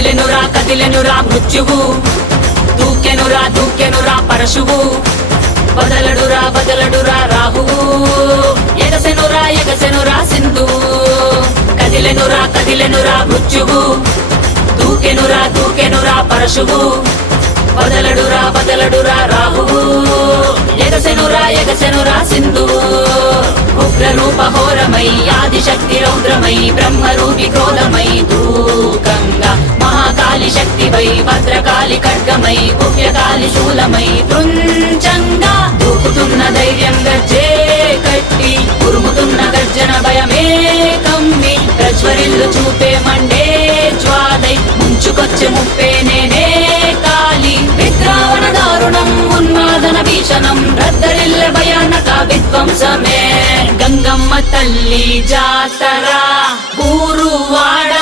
కదిలెనురా మృత్యువు, దూకెనురా పరశువు, వదలడురా రాహువు, ఎగసెనురా సింధువు. కదిలెనురా మృత్యువు, దూకెనురా పరశువు, వదలడురా రాహువు, ఎగసెనురా సింధువు. ఉగ్రరూప ఘోరమై ఆదిశక్తి రౌద్రమై బ్రహ్మరూపి క్రోధమై దూకంగా మహాకాళి శక్తివై భద్రకాళి ఖడ్గమై గుహ్యకాళి శూలమై కృంచంగా దూకుతున్న ధైర్యం గర్జే కట్టి ఉరుముతున్న గర్జన భయమే కమ్మి ప్రజ్వరిల్లు చూపే మండే జ్వాలై ముంచుకొచ్చే ముప్పే నేనే కాళి. విద్రావణ దారుణం ఉన్మాదన భీషణం రద్దరిల్ల భయానక విధ్వంసమే. గంగమ్మ తల్లి జాతర ఊరు వాడ